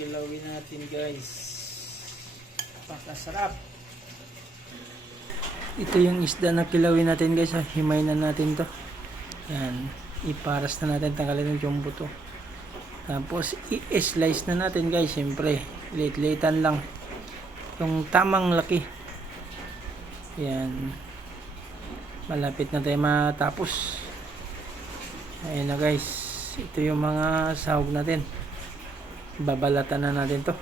kilawin natin guys. Pakasarap. Ito yung isda na kilawin natin guys. Himay na natin to. Yan. Iparas na natin. Tanggalin yung jumbo to. Tapos i-slice na natin guys. Siyempre. Liit-liitan lang. Yung tamang laki. Yan. Malapit na tayo matapos. Ayan na guys. Ito yung mga sahog natin. Babalatan na natin to.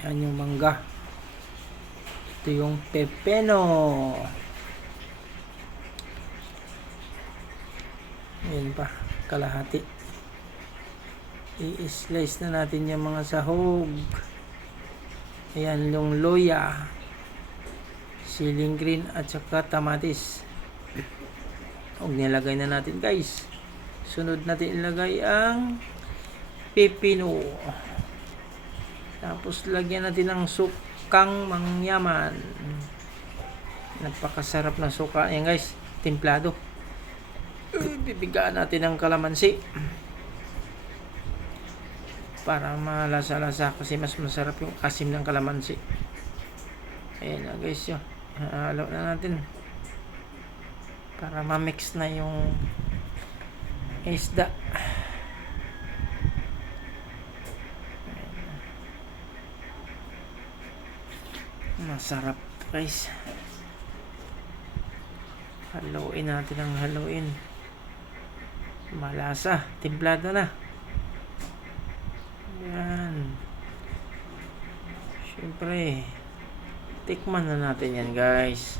Ayan yung mangga. Ito yung pepeno. Ayan pa. Kalahati. I-slice na natin yung mga sahog. Ayan yung loya. Siling green at saka tamatis. Nilagay na natin guys. Sunod natin ilagay ang pepino. Tapos lagyan natin ng sukang mangyaman. Napakasarap na suka. Ayan guys, templado. Bibigaan natin ng kalamansi. Para malasa-lasa kasi mas masarap yung asim ng kalamansi. Ayan na guys yun. Halo na natin. Para ma-mix na yung isda. Masarap guys. Haluin natin ang haluin. Malasa. Timplado na. Yan. Siyempre. Tikman na natin yan guys.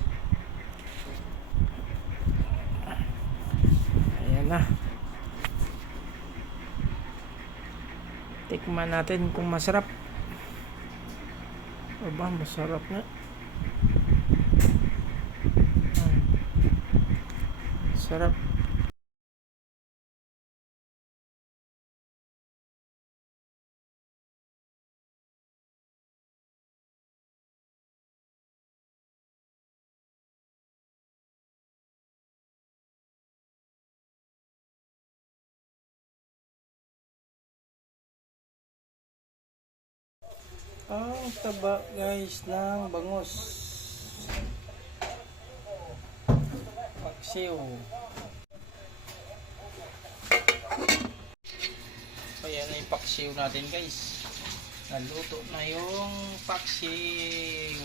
Ayan na. Tikman natin kung masarap. Aba, masarap nga. Sarap. Ang taba guys ng bangus. Paksiw. Ayan na yung paksiw natin guys. Naluto na yung paksiw.